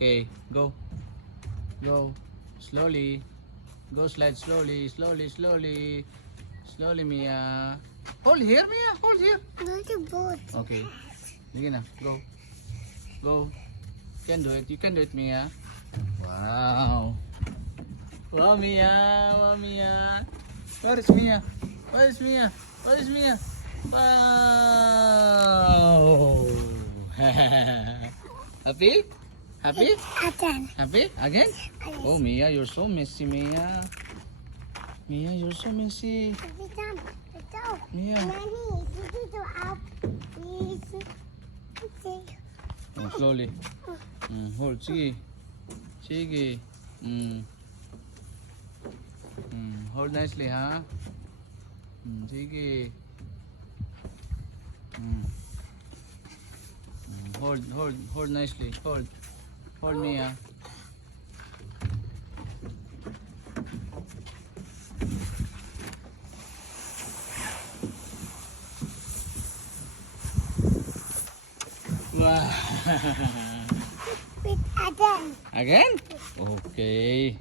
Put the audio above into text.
Okay, go. Go. Slowly. Go slide slowly, slowly, slowly. Slowly, Mia. Hold here, Mia. Hold here. Not a boat. Okay. Sige na. Go. Go. You can do it. You can do it, Mia. Wow. Wow, Mia. Wow, Mia. Where is Mia? Where is Mia? Where is Mia? Wow. Happy? Happy? Again. Happy? Again? Oh, Mia, you're so messy, Mia. Mia, you're so messy. Mia. Nanny, did you do up? Please. Oh, slowly. Hold. Sige. Sige. Hold nicely, ha? Sige. Hold nicely. Hold. Hold, Mia. Wow. With again. Again? Okay.